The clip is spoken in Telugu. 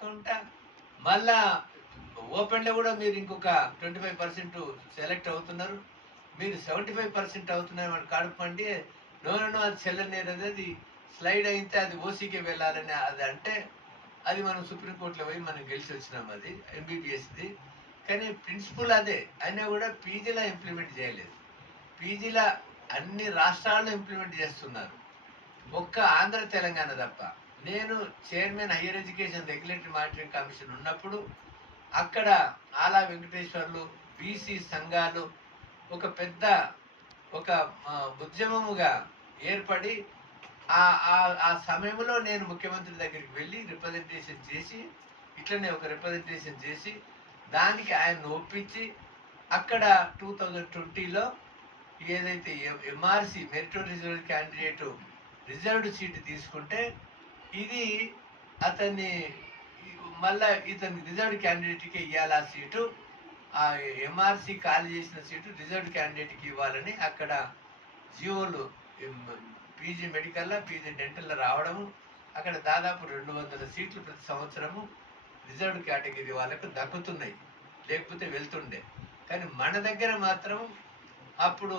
కాకుండా మళ్ళా ఓపెన్లో కూడా మీరు ఇంకొక 25% సెలెక్ట్ అవుతున్నారు. మీరు 75% అవుతున్నాయి మన కడుపు అంటే నో నో నో, అది చెల్లనేరు, అది స్లైడ్ అయితే అది ఓసీకే వెళ్ళాలని అది అంటే అది మనం సుప్రీంకోర్టులో పోయి మనం గెలిచి వచ్చినాం. అది ఎంబీబీఎస్ది. కానీ ప్రిన్సిపల్ అదే అయినా కూడా పీజీలో ఇంప్లిమెంట్ చేయలేదు. పీజీలో అన్ని రాష్ట్రాల్లో ఇంప్లిమెంట్ చేస్తున్నారు, ఒక్క ఆంధ్ర తెలంగాణ తప్ప. నేను chairman higher education regulatory monitoring commission ఉన్నప్పుడు అక్కడ ఆలా వెంకటేశ్వర్లు బీసీ సంఘాలు ఒక పెద్ద ఒక ఉద్యమముగా ఏర్పడి ఆ ఆ ఆ సమయంలో నేను ముఖ్యమంత్రి దగ్గరికి వెళ్ళి రిప్రజెంటేషన్ చేసి, ఇట్లనే ఒక రిప్రజెంటేషన్ చేసి దానికి ఆయన్ని ఒప్పించి అక్కడ 2020లో ఏదైతే MRC meritorious candidate reserved seat తీసుకుంటే ఇది అతన్ని మళ్ళా ఇతని రిజర్వ్డ్ క్యాండిడేట్కి ఇవ్వాలి ఆ సీటు. ఆ ఎంఆర్సి ఖాళీ చేసిన సీటు రిజర్వ్డ్ క్యాండిడేట్కి ఇవ్వాలని అక్కడ జియోలు పీజీ మెడికల్లో పీజీ డెంటల్లో రావడము, అక్కడ దాదాపు 200 సీట్లు ప్రతి సంవత్సరము రిజర్వ్డ్ కేటగిరీ వాళ్ళకు దక్కుతున్నాయి, లేకపోతే వెళ్తుండే. కానీ మన దగ్గర మాత్రం అప్పుడు